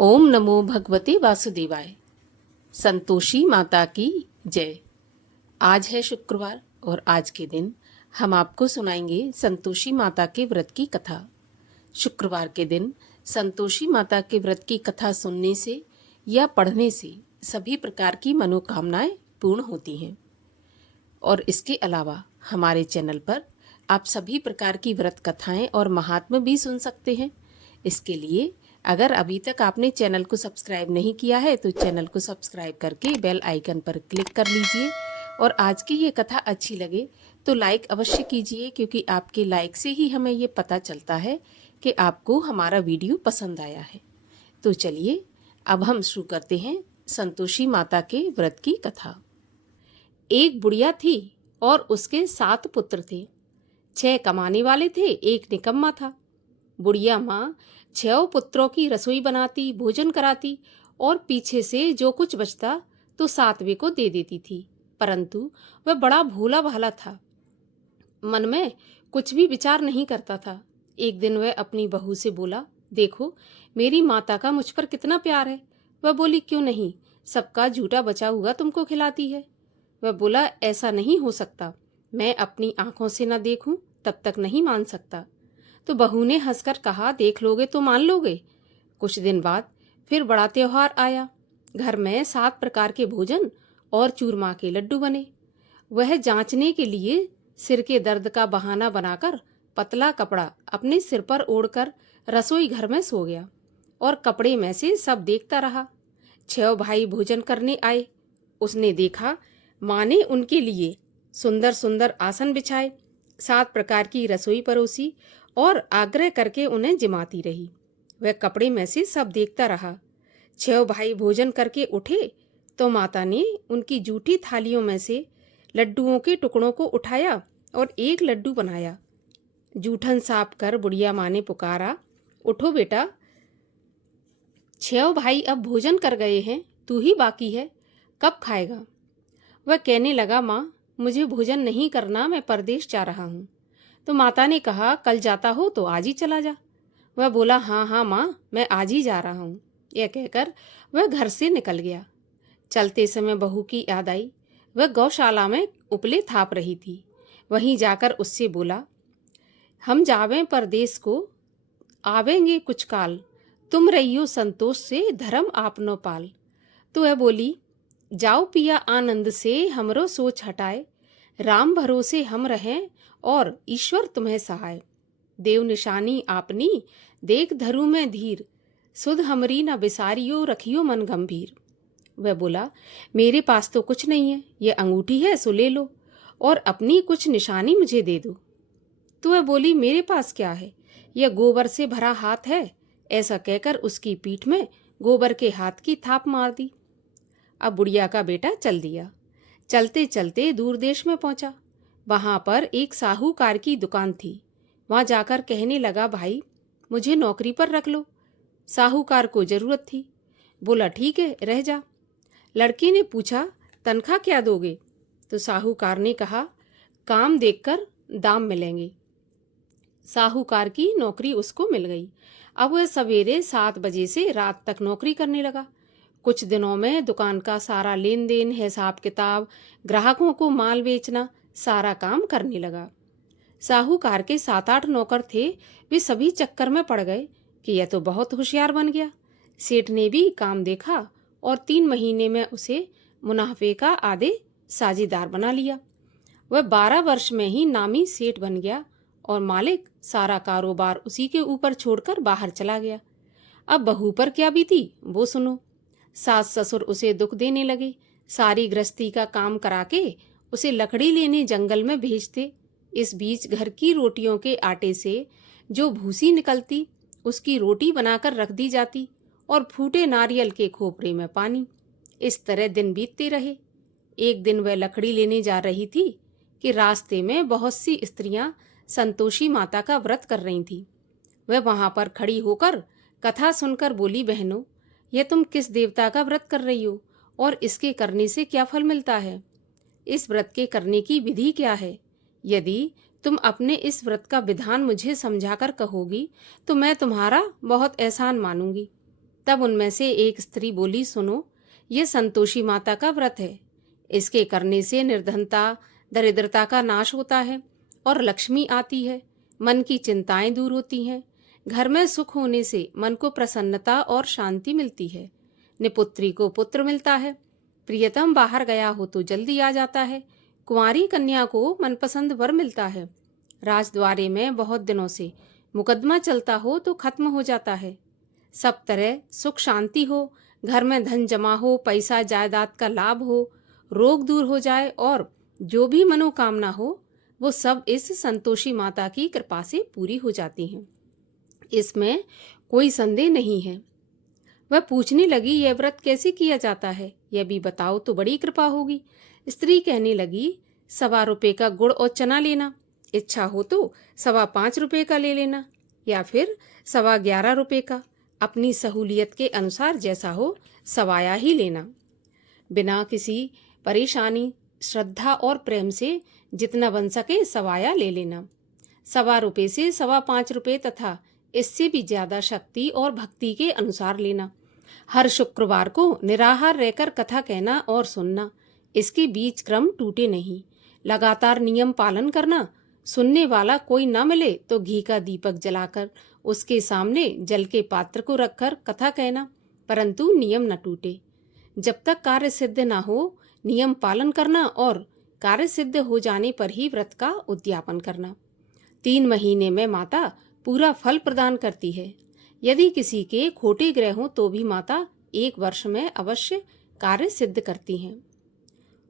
ओम नमो भगवते वासुदेवाय। संतोषी माता की जय। आज है शुक्रवार और आज के दिन हम आपको सुनाएंगे संतोषी माता के व्रत की कथा। शुक्रवार के दिन संतोषी माता के व्रत की कथा सुनने से या पढ़ने से सभी प्रकार की मनोकामनाएं पूर्ण होती हैं। और इसके अलावा हमारे चैनल पर आप सभी प्रकार की व्रत कथाएं और महात्म्य भी सुन सकते हैं। इसके लिए अगर अभी तक आपने चैनल को सब्सक्राइब नहीं किया है तो चैनल को सब्सक्राइब करके बेल आइकन पर क्लिक कर लीजिए। और आज की ये कथा अच्छी लगे तो लाइक अवश्य कीजिए, क्योंकि आपके लाइक से ही हमें ये पता चलता है कि आपको हमारा वीडियो पसंद आया है। तो चलिए अब हम शुरू करते हैं संतोषी माता के व्रत की कथा। एक बुढ़िया थी और उसके 7 पुत्र थे। 6 कमाने वाले थे, एक निकम्मा था। बुढ़िया माँ 6 पुत्रों की रसोई बनाती, भोजन कराती और पीछे से जो कुछ बचता तो 7वें को दे देती थी। परंतु वह बड़ा भोला भाला था, मन में कुछ भी विचार नहीं करता था। एक दिन वह अपनी बहू से बोला, देखो मेरी माता का मुझ पर कितना प्यार है। वह बोली, क्यों नहीं, सबका झूठा बचा हुआ तुमको खिलाती है। वह बोला, ऐसा नहीं हो सकता, मैं अपनी आंखों से न देखूं तब तक नहीं मान सकता। तो बहू ने हंसकर कहा, देख लोगे तो मान लोगे। कुछ दिन बाद फिर बड़ा त्योहार आया। घर में 7 प्रकार के भोजन और चूरमा के लड्डू बने। वह जांचने के लिए सिर के दर्द का बहाना बनाकर पतला कपड़ा अपने सिर पर ओढ़कर रसोई घर में सो गया और कपड़े में से सब देखता रहा। 6 भाई भोजन करने आए। उसने देखा माँ ने उनके लिए सुंदर सुंदर आसन बिछाए, 7 प्रकार की रसोई परोसी और आग्रह करके उन्हें जिमाती रही। वह कपड़े में से सब देखता रहा। 6 भाई भोजन करके उठे तो माता ने उनकी जूठी थालियों में से लड्डुओं के टुकड़ों को उठाया और एक लड्डू बनाया। जूठन साफ कर बुढ़िया माँ ने पुकारा, उठो बेटा, 6 भाई अब भोजन कर गए हैं, तू ही बाकी है, कब खाएगा। वह कहने लगा, माँ मुझे भोजन नहीं करना, मैं परदेश जा रहा हूँ। तो माता ने कहा, कल जाता हो तो आज ही चला जा। वह बोला, हाँ हाँ माँ, मैं आज ही जा रहा हूँ। यह कहकर वह घर से निकल गया। चलते समय बहू की याद आई। वह गौशाला में उपले थाप रही थी। वहीं जाकर उससे बोला, हम जावें परदेश को, आवेंगे कुछ काल, तुम रहियो संतोष से, धर्म आपनो पाल। तो वह बोली, जाओ पिया आनंद से, हमरो सोच हटाए, राम भरोसे हम रहें और ईश्वर तुम्हें सहाय। देव निशानी आपनी, देख धरु में धीर, सुध हमरी न बिसारियो, रखियो मन गंभीर। वह बोला, मेरे पास तो कुछ नहीं है, ये अंगूठी है सो ले लो और अपनी कुछ निशानी मुझे दे दो। तो वह बोली, मेरे पास क्या है, यह गोबर से भरा हाथ है। ऐसा कहकर उसकी पीठ में गोबर के हाथ की थाप मार दी। अब बुढ़िया का बेटा चल दिया। चलते चलते दूर देश में पहुंचा। वहां पर एक साहूकार की दुकान थी। वहां जाकर कहने लगा, भाई मुझे नौकरी पर रख लो। साहूकार को जरूरत थी। बोला, ठीक है, रह जा। लड़के ने पूछा, तनख्वाह क्या दोगे। तो साहूकार ने कहा, काम देखकर दाम मिलेंगे। साहूकार की नौकरी उसको मिल गई। अब वह सवेरे 7 बजे से रात तक नौकरी करने लगा। कुछ दिनों में दुकान का सारा लेन देन, हिसाब किताब, ग्राहकों को माल बेचना, सारा काम करने लगा। साहूकार के 7-8 नौकर थे। वे सभी चक्कर में पड़ गए कि यह तो बहुत होशियार बन गया। सेठ ने भी काम देखा और 3 महीने में उसे मुनाफे का आधे साझेदार बना लिया। वह 12 वर्ष में ही नामी सेठ बन गया और मालिक सारा कारोबार उसी के ऊपर छोड़कर बाहर चला गया। अब बहू पर क्या बीती वो सुनो। सास ससुर उसे दुख देने लगे। सारी गृहस्थी का काम करा के उसे लकड़ी लेने जंगल में भेजते। इस बीच घर की रोटियों के आटे से जो भूसी निकलती उसकी रोटी बनाकर रख दी जाती और फूटे नारियल के खोपरे में पानी। इस तरह दिन बीतते रहे। एक दिन वह लकड़ी लेने जा रही थी कि रास्ते में बहुत सी स्त्रियां संतोषी माता का व्रत कर रही थीं। वह वहां पर खड़ी होकर कथा सुनकर बोली, बहनों यह तुम किस देवता का व्रत कर रही हो और इसके करने से क्या फल मिलता है? इस व्रत के करने की विधि क्या है? यदि तुम अपने इस व्रत का विधान मुझे समझाकर कहोगी तो मैं तुम्हारा बहुत एहसान मानूंगी। तब उनमें से एक स्त्री बोली, सुनो, ये संतोषी माता का व्रत है। इसके करने से निर्धनता, दरिद्रता का नाश होता है और लक्ष्मी आती है। मन की चिंताएं दूर होती हैं। घर में सुख होने से मन को प्रसन्नता और शांति मिलती है। निपुत्री को पुत्र मिलता है। प्रियतम बाहर गया हो तो जल्दी आ जाता है। कुंवारी कन्या को मनपसंद वर मिलता है। राजद्वारे में बहुत दिनों से मुकदमा चलता हो तो खत्म हो जाता है। सब तरह सुख शांति हो, घर में धन जमा हो, पैसा जायदाद का लाभ हो, रोग दूर हो जाए और जो भी मनोकामना हो वो सब इस संतोषी माता की कृपा से पूरी हो जाती हैं। इसमें कोई संदेह नहीं है। वह पूछने लगी, यह व्रत कैसे किया जाता है, यह भी बताओ तो बड़ी कृपा होगी। स्त्री कहने लगी, 1.25 रुपये का गुड़ और चना लेना, इच्छा हो तो 5.25 रुपये का ले लेना या फिर 11.25 रुपये का, अपनी सहूलियत के अनुसार जैसा हो सवाया ही लेना। बिना किसी परेशानी, श्रद्धा और प्रेम से जितना बन सके सवाया ले लेना। 1.25 रुपये से 5.25 रुपये तथा इससे भी ज्यादा शक्ति और भक्ति के अनुसार लेना। हर शुक्रवार को निराहार रहकर कथा कहना और सुनना। इसके बीच क्रम टूटे नहीं। लगातार नियम पालन करना। सुनने वाला कोई न मिले तो घी का दीपक जलाकर उसके सामने जल के पात्र को रखकर कथा कहना, परंतु नियम न टूटे। जब तक कार्य सिद्ध न हो नियम पालन करना और कार्य सिद्ध हो जाने पर ही व्रत का उद्यापन करना। 3 महीने में माता पूरा फल प्रदान करती है। यदि किसी के खोटे ग्रह हों तो भी माता 1 वर्ष में अवश्य कार्य सिद्ध करती हैं।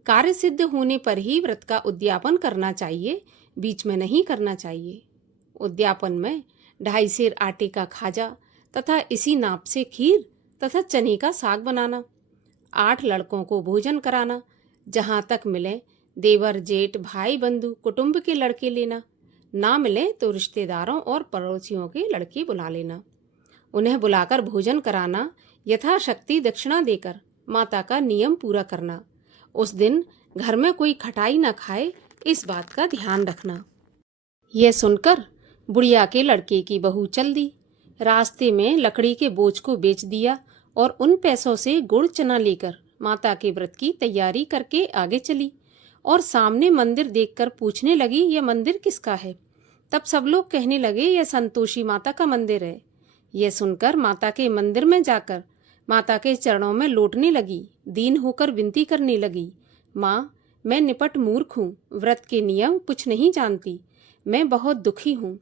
कार्य सिद्ध होने पर ही व्रत का उद्यापन करना चाहिए, बीच में नहीं करना चाहिए। उद्यापन में 2.5 सेर आटे का खाजा तथा इसी नाप से खीर तथा चने का साग बनाना। 8 लड़कों को भोजन कराना। जहाँ तक मिले देवर, जेठ, भाई, बंधु, कुटुंब के लड़के लेना। ना मिले तो रिश्तेदारों और पड़ोसियों के लड़के बुला लेना। उन्हें बुलाकर भोजन कराना, यथाशक्ति दक्षिणा देकर माता का नियम पूरा करना। उस दिन घर में कोई खटाई न खाए, इस बात का ध्यान रखना। यह सुनकर बुढ़िया के लड़के की बहू चल दी। रास्ते में लकड़ी के बोझ को बेच दिया और उन पैसों से गुड़ चना लेकर माता के व्रत की तैयारी करके आगे चली और सामने मंदिर देखकर पूछने लगी, यह मंदिर किसका है? तब सब लोग कहने लगे, यह संतोषी माता का मंदिर है। यह सुनकर माता के मंदिर में जाकर माता के चरणों में लौटने लगी। दीन होकर विनती करने लगी, माँ, मैं निपट मूर्ख हूँ, व्रत के नियम कुछ नहीं जानती, मैं बहुत दुखी हूँ।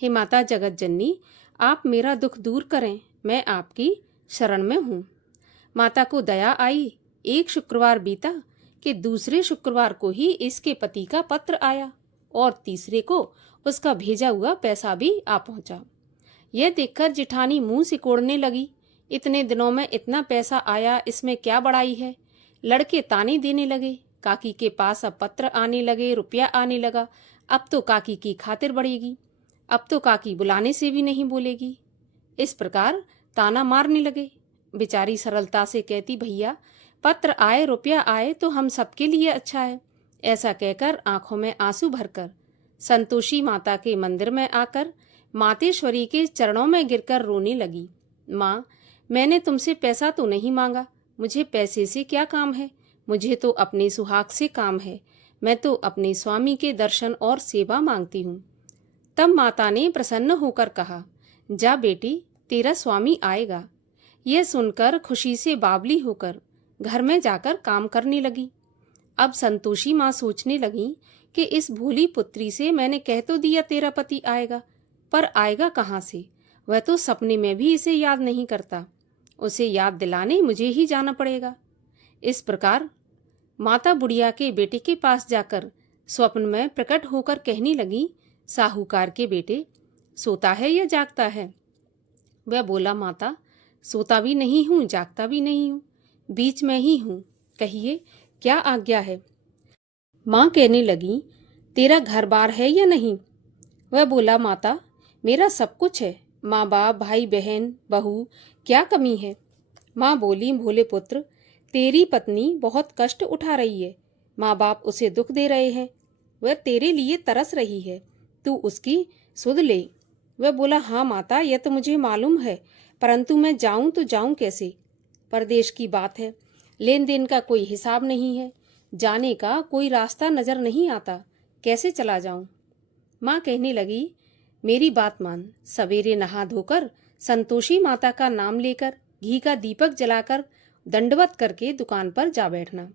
हे माता जगत जननी, आप मेरा दुख दूर करें, मैं आपकी शरण में हूँ। माता को दया आई। एक शुक्रवार बीता कि दूसरे शुक्रवार को ही इसके पति का पत्र आया और तीसरे को उसका भेजा हुआ पैसा भी आ पहुंचा। यह देखकर जिठानी मुंह सिकोड़ने लगी, इतने दिनों में इतना पैसा आया, इसमें क्या बड़ाई है। लड़के ताने देने लगे। काकी के पास अब पत्र आने लगे, रुपया आने लगा, अब तो काकी की खातिर बढ़ेगी, अब तो काकी बुलाने से भी नहीं बोलेगी। इस प्रकार ताना मारने लगे। बेचारी सरलता से कहती, भैया पत्र आए, रुपया आए तो हम सबके लिए अच्छा है। ऐसा कहकर आंखों में आंसू भरकर संतोषी माता के मंदिर में आकर मातेश्वरी के चरणों में गिरकर रोने लगी। माँ, मैंने तुमसे पैसा तो नहीं मांगा, मुझे पैसे से क्या काम है, मुझे तो अपने सुहाग से काम है, मैं तो अपने स्वामी के दर्शन और सेवा मांगती हूँ। तब माता ने प्रसन्न होकर कहा, जा बेटी, तेरा स्वामी आएगा। यह सुनकर खुशी से बावली होकर घर में जाकर काम करने लगी। अब संतोषी माँ सोचने लगी कि इस भोली पुत्री से मैंने कह तो दिया तेरा पति आएगा, पर आएगा कहाँ से? वह तो सपने में भी इसे याद नहीं करता, उसे याद दिलाने मुझे ही जाना पड़ेगा। इस प्रकार माता बुढ़िया के बेटे के पास जाकर स्वप्न में प्रकट होकर कहने लगी, साहूकार के बेटे, सोता है या जागता है? वह बोला, माता, सोता भी नहीं हूँ, जागता भी नहीं हूँ, बीच में ही हूँ, कहिए क्या आज्ञा है? माँ कहने लगी, तेरा घर बार है या नहीं? वह बोला, माता, मेरा सब कुछ है, माँ बाप, भाई बहन, बहू, क्या कमी है? माँ बोली, भोले पुत्र, तेरी पत्नी बहुत कष्ट उठा रही है, माँ बाप उसे दुख दे रहे हैं, वह तेरे लिए तरस रही है, तू उसकी सुध ले। वह बोला, हाँ माता, यह तो मुझे मालूम है, परंतु मैं जाऊं तो जाऊं कैसे? परदेश की बात है, लेन देन का कोई हिसाब नहीं है, जाने का कोई रास्ता नजर नहीं आता, कैसे चला जाऊं? माँ कहने लगी, मेरी बात मान, सवेरे नहा धोकर संतोषी माता का नाम लेकर घी का दीपक जलाकर दंडवत करके दुकान पर जा बैठना।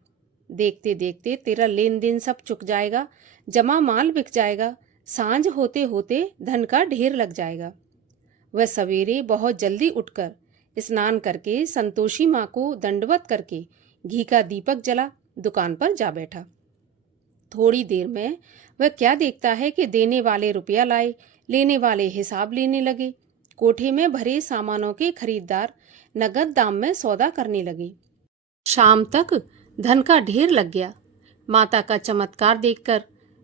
देखते देखते तेरा लेन देन सब चुक जाएगा, जमा माल बिक जाएगा, सांझ होते होते धन का ढेर लग जाएगा। वह सवेरे बहुत जल्दी उठकर स्नान करके संतोषी माँ को दंडवत करके घी का दीपक जला दुकान पर जा बैठा। थोड़ी देर में वह क्या देखता है कि देने वाले रुपया लाए, लेने वाले हिसाब लेने लगे। कोठे में भरे सामानों के खरीदार नगद दाम में सौदा करने लगे। शाम तक धन का ढेर लग गया। माता का चमत्कार देखकर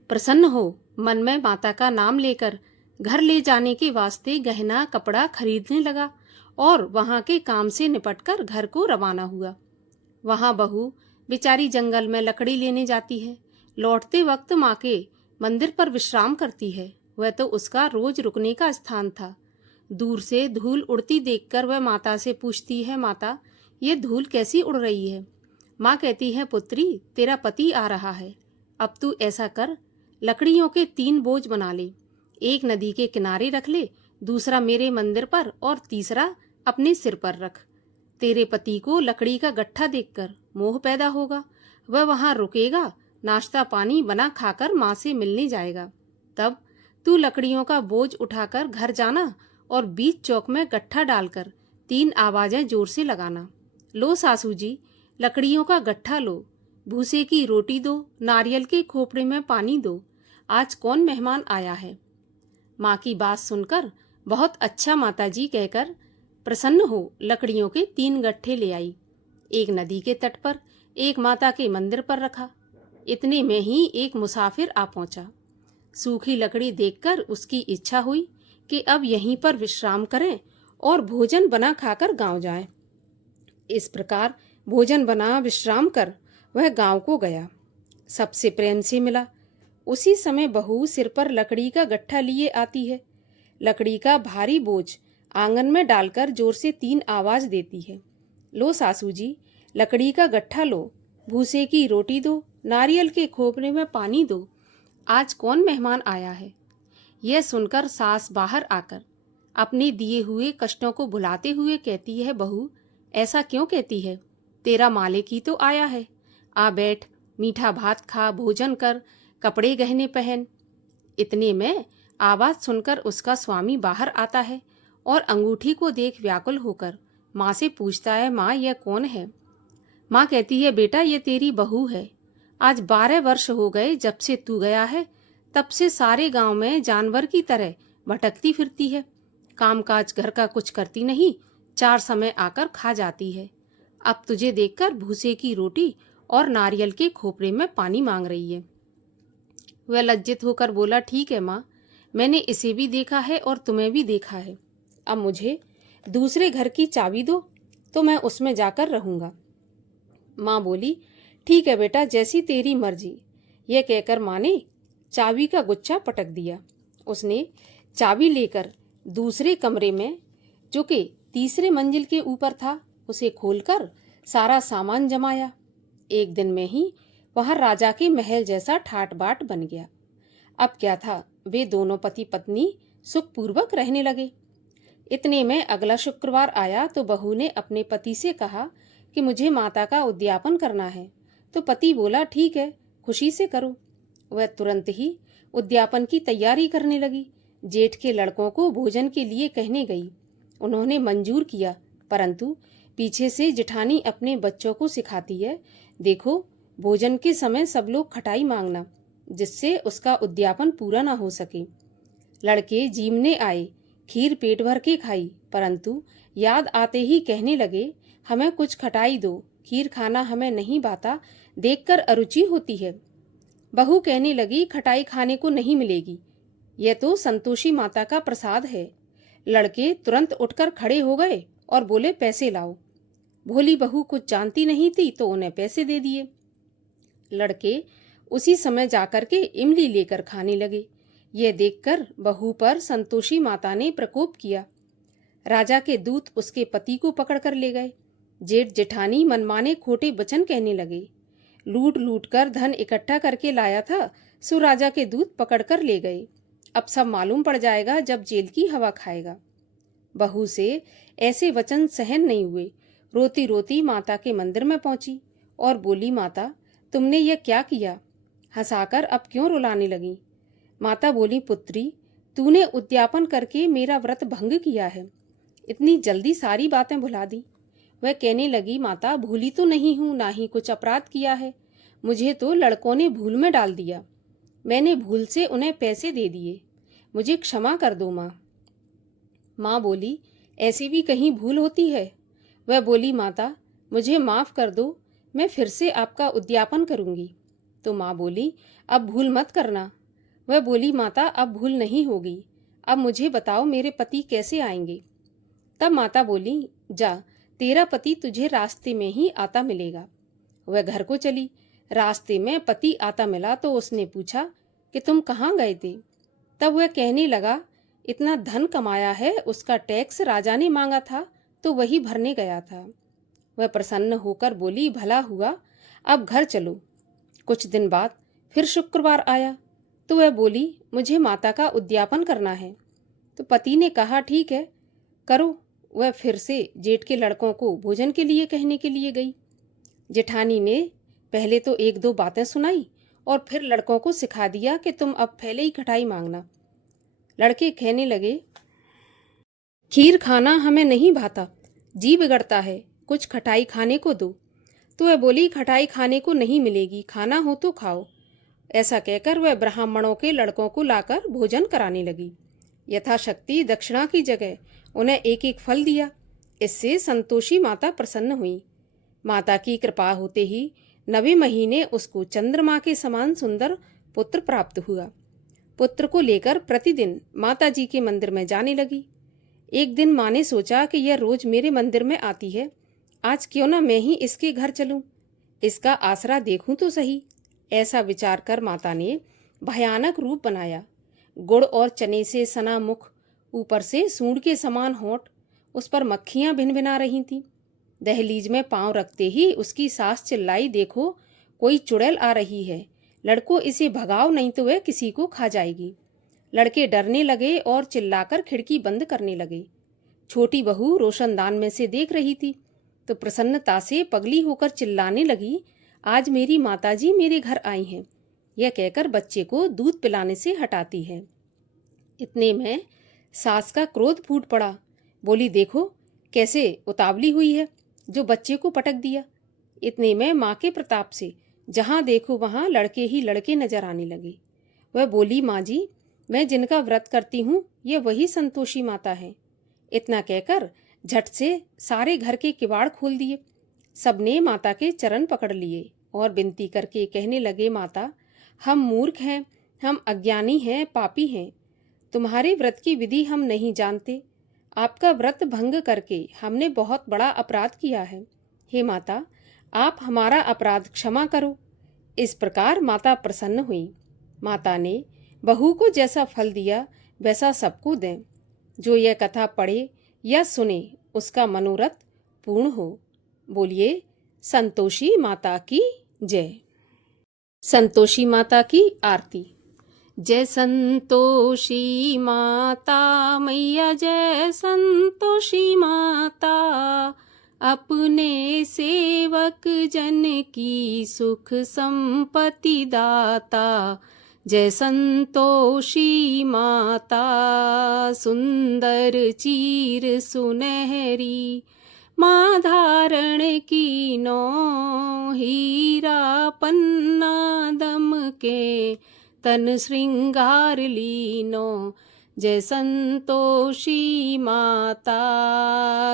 प्रसन्न हो मन में माता का नाम लेकर घर ले जाने के वास्ते गहना कपड़ा खरीदने लगा और वहां के काम से निपटकर घर को रवाना हुआ। वहां बहू बेचारी जंगल में लकड़ी लेने जाती है, लौटते वक्त माँ के मंदिर पर विश्राम करती है। वह तो उसका रोज रुकने का स्थान था। दूर से धूल उड़ती देखकर वह माता से पूछती है, माता ये धूल कैसी उड़ रही है? माँ कहती है, पुत्री तेरा पति आ रहा है, अब तू ऐसा कर, लकड़ियों के 3 बोझ बना ले, एक नदी के किनारे रख ले, दूसरा मेरे मंदिर पर और तीसरा अपने सिर पर रख। तेरे पति को लकड़ी का गट्ठा देखकर मोह पैदा होगा, वह वहां रुकेगा, नाश्ता पानी बना खाकर माँ से मिलने जाएगा। तब तू लकड़ियों का बोझ उठाकर घर जाना और बीच चौक में गट्ठा डालकर 3 आवाजें जोर से लगाना, लो सासू जी लकड़ियों का गट्ठा लो, भूसे की रोटी दो, नारियल के खोपड़े में पानी दो, आज कौन मेहमान आया है? माँ की बात सुनकर बहुत अच्छा माताजी कहकर प्रसन्न हो लकड़ियों के 3 गट्ठे ले आई। एक नदी के तट पर, एक माता के मंदिर पर रखा। इतने में ही एक मुसाफिर आ पहुंचा। सूखी लकड़ी देखकर उसकी इच्छा हुई कि अब यहीं पर विश्राम करें और भोजन बना खाकर गांव जाएं। इस प्रकार भोजन बना विश्राम कर वह गांव को गया। सबसे प्रेम से मिला। उसी समय बहू सिर पर लकड़ी का गट्ठा लिए आती है। लकड़ी का भारी बोझ आंगन में डालकर जोर से 3 आवाज देती है, लो सासू जी लकड़ी का गट्ठा लो, भूसे की रोटी दो, नारियल के खोपरे में पानी दो, आज कौन मेहमान आया है? यह सुनकर सास बाहर आकर अपने दिए हुए कष्टों को भुलाते हुए कहती है, बहू ऐसा क्यों कहती है? तेरा मालिक ही तो आया है, आ बैठ, मीठा भात खा, भोजन कर, कपड़े गहने पहन। इतने में आवाज सुनकर उसका स्वामी बाहर आता है और अंगूठी को देख व्याकुल होकर माँ से पूछता है, माँ यह कौन है? माँ कहती है, बेटा ये तेरी बहू है। आज 12 वर्ष हो गए जब से तू गया है, तब से सारे गांव में जानवर की तरह भटकती फिरती है, कामकाज घर का कुछ करती नहीं, 4 समय आकर खा जाती है। अब तुझे देखकर भूसे की रोटी और नारियल के खोपरे में पानी मांग रही है। वह लज्जित होकर बोला, ठीक है माँ, मैंने इसे भी देखा है और तुम्हें भी देखा है, अब मुझे दूसरे घर की चाबी दो तो मैं उसमें जाकर रहूंगा। माँ बोली, ठीक है बेटा, जैसी तेरी मर्जी। यह कहकर माँ ने चाबी का गुच्छा पटक दिया। उसने चाबी लेकर दूसरे कमरे में, जो कि तीसरे मंजिल के ऊपर था, उसे खोलकर सारा सामान जमाया। एक दिन में ही वहां राजा के महल जैसा ठाट बाट बन गया। अब क्या था, वे दोनों पति पत्नी सुखपूर्वक रहने लगे। इतने में अगला शुक्रवार आया तो बहू ने अपने पति से कहा कि मुझे माता का उद्यापन करना है। तो पति बोला, ठीक है, खुशी से करो। वह तुरंत ही उद्यापन की तैयारी करने लगी। जेठ के लड़कों को भोजन के लिए कहने गई। उन्होंने मंजूर किया, परंतु पीछे से जिठानी अपने बच्चों को सिखाती है, देखो भोजन के समय सब लोग खटाई मांगना, जिससे उसका उद्यापन पूरा ना हो सके। लड़के जीमने आए, खीर पेट भर के खाई, परंतु याद आते ही कहने लगे, हमें कुछ खटाई दो, खीर खाना हमें नहीं भाता, देखकर अरुचि होती है। बहू कहने लगी, खटाई खाने को नहीं मिलेगी, यह तो संतोषी माता का प्रसाद है। लड़के तुरंत उठकर खड़े हो गए और बोले, पैसे लाओ। भोली बहू कुछ जानती नहीं थी तो उन्हें पैसे दे दिए। लड़के उसी समय जाकर के इमली लेकर खाने लगे। यह देखकर बहू पर संतोषी माता ने प्रकोप किया। राजा के दूत उसके पति को पकड़ कर ले गए। जेठ जेठानी मनमाने खोटे वचन कहने लगे। लूट लूट कर धन इकट्ठा करके लाया था, सो राजा के दूत पकड़ कर ले गए। अब सब मालूम पड़ जाएगा जब जेल की हवा खाएगा। बहू से ऐसे वचन सहन नहीं हुए। रोती रोती माता के मंदिर में पहुंची और बोली, माता तुमने यह क्या किया? हंसाकर अब क्यों रुलाने लगी? माता बोली, पुत्री तूने उद्यापन करके मेरा व्रत भंग किया है। इतनी जल्दी सारी बातें भुला दी। वह कहने लगी, माता भूली तो नहीं हूं, ना ही कुछ अपराध किया है। मुझे तो लड़कों ने भूल में डाल दिया। मैंने भूल से उन्हें पैसे दे दिए। मुझे क्षमा कर दो माँ। माँ बोली, ऐसी भी कहीं भूल होती है? वह बोली, माता मुझे माफ़ कर दो, मैं फिर से आपका उद्यापन करूँगी। तो माँ बोली, अब भूल मत करना। वह बोली, माता अब भूल नहीं होगी। अब मुझे बताओ मेरे पति कैसे आएंगे? तब माता बोली, जा तेरा पति तुझे रास्ते में ही आता मिलेगा। वह घर को चली। रास्ते में पति आता मिला तो उसने पूछा कि तुम कहाँ गए थे? तब वह कहने लगा, इतना धन कमाया है, उसका टैक्स राजा ने मांगा था तो वही भरने गया था। वह प्रसन्न होकर बोली, भला हुआ, अब घर चलो। कुछ दिन बाद फिर शुक्रवार आया तो वह बोली, मुझे माता का उद्यापन करना है। तो पति ने कहा, ठीक है करो। वह फिर से जेठ के लड़कों को भोजन के लिए कहने के लिए गई। जेठानी ने पहले तो एक दो बातें सुनाई और फिर लड़कों को सिखा दिया कि तुम अब पहले ही खटाई मांगना। लड़के कहने लगे, खीर खाना हमें नहीं भाता, जी बिगड़ता है, कुछ खटाई खाने को दो। तो वह बोली, खटाई खाने को नहीं मिलेगी, खाना हो तो खाओ। ऐसा कहकर वह ब्राह्मणों के लड़कों को लाकर भोजन कराने लगी। यथाशक्ति दक्षिणा की जगह उन्हें एक एक फल दिया। इससे संतोषी माता प्रसन्न हुई। माता की कृपा होते ही 9वें महीने उसको चंद्रमा के समान सुंदर पुत्र प्राप्त हुआ। पुत्र को लेकर प्रतिदिन माता जी के मंदिर में जाने लगी। एक दिन माँ ने सोचा कि यह रोज मेरे मंदिर में आती है, आज क्यों ना मैं ही इसके घर चलूं, इसका आसरा देखूं तो सही। ऐसा विचार कर माता ने भयानक रूप बनाया। गुड़ और चने से सना मुख, ऊपर से सूंड के समान होंठ, उस पर मक्खियां भिनभिना रही थीं। दहलीज में पांव रखते ही उसकी सास चिल्लाई, देखो कोई चुड़ैल आ रही है, लड़कों इसे भगाओ नहीं तो वह किसी को खा जाएगी। लड़के डरने लगे और चिल्लाकर खिड़की बंद करने लगे। छोटी बहू रोशनदान में से देख रही थी तो प्रसन्नता से पगली होकर चिल्लाने लगी, आज मेरी माताजी मेरे घर आई हैं। यह कहकर बच्चे को दूध पिलाने से हटाती है। इतने में सास का क्रोध फूट पड़ा। बोली, देखो कैसे उतावली हुई है, जो बच्चे को पटक दिया। इतने में माँ के प्रताप से जहाँ देखो वहाँ लड़के ही लड़के नजर आने लगे। वह बोली, माँ जी मैं जिनका व्रत करती हूँ ये वही संतोषी माता है। इतना कहकर झट से सारे घर के किवाड़ खोल दिए। सबने माता के चरण पकड़ लिए और विनती करके कहने लगे, माता हम मूर्ख हैं, हम अज्ञानी हैं, पापी हैं। तुम्हारे व्रत की विधि हम नहीं जानते। आपका व्रत भंग करके हमने बहुत बड़ा अपराध किया है। हे माता आप हमारा अपराध क्षमा करो। इस प्रकार माता प्रसन्न हुई। माता ने बहू को जैसा फल दिया वैसा सबको दें। जो यह कथा पढ़े या सुने उसका मनोरथ पूर्ण हो। बोलिए संतोषी माता की जय। संतोषी माता की आरती। जय संतोषी माता मैया, जय संतोषी माता, अपने सेवक जन की सुख संपत्ति दाता। जय संतोषी माता, सुंदर चीर सुनहरी, माँ धारण कीनो, हीरा पन्ना दम के, तन श्रृंगार लीनो। जय संतोषी माता,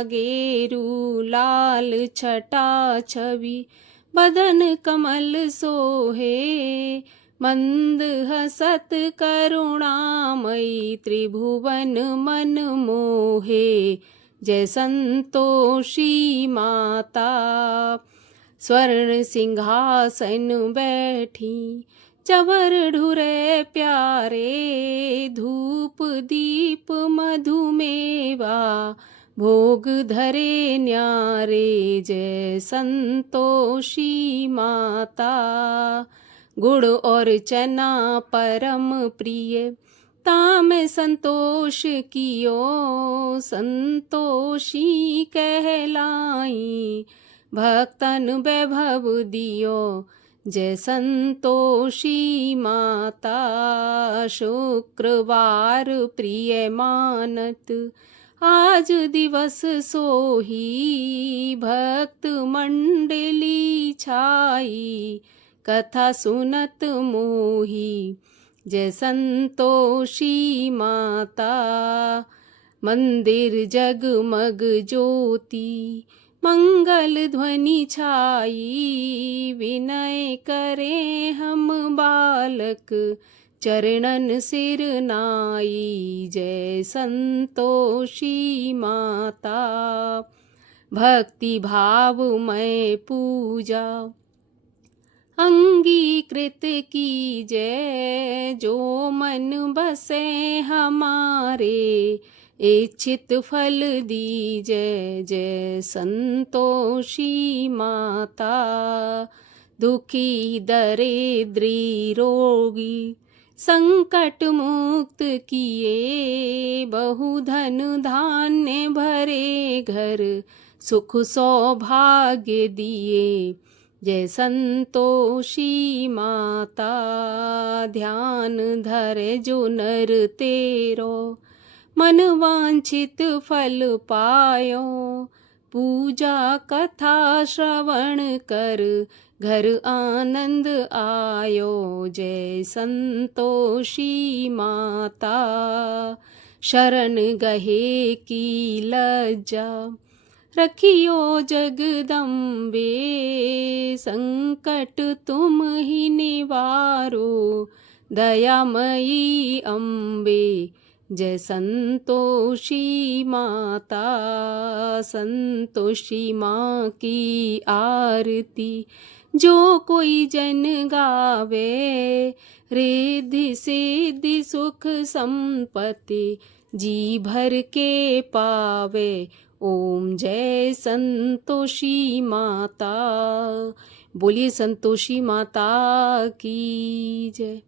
गेरू लाल छटा छवि, बदन कमल सोहे, मंद हसत करुणामयी, त्रिभुवन मन मोहे। जय संतोषी माता, स्वर्ण सिंहासन बैठी, चवर ढुरे प्यारे, धूप दीप मधुमेवा, भोग धरे न्यारे जय संतोषी माता। गुड़ और चना परम प्रिय ताम संतोष कियो, संतोषी कहलाई भक्तन वैभव दियो। जय संतोषी माता। शुक्रवार प्रिय मानत आज दिवस सोही, भक्त मंडली छाई कथा सुनत मोही। जय संतोषी माता। मंदिर जगमग ज्योति मंगल ध्वनि छाई, विनय करे हम बालक चरणन सिर नाई। जय संतोषी माता। भक्ति भावमय पूजा अंगीकृत की जय, जो मन बसे हमारे इच्छित फल दीजै। जय संतोषी माता। दुखी दरिद्री रोगी संकट मुक्त किए, बहुधन धान्य भरे घर सुख सौभाग्य दिए। जय संतोषी माता। ध्यान धरे जो नर तेरो, मन वांछित फल पायो। पूजा कथा श्रवण कर, घर आनंद आयो। जय संतोषी माता। शरण गहे की लज्जा रखियो जगदम्बे, संकट तुम ही निवारो दयामयी अम्बे। जय संतोषी माता। संतोषी माँ की आरती जो कोई जन गावे, रिद्धि सिद्धि सुख संपत्ति जी भर के पावे। ओम जय संतोषी माता। बोलिए संतोषी माता की जय।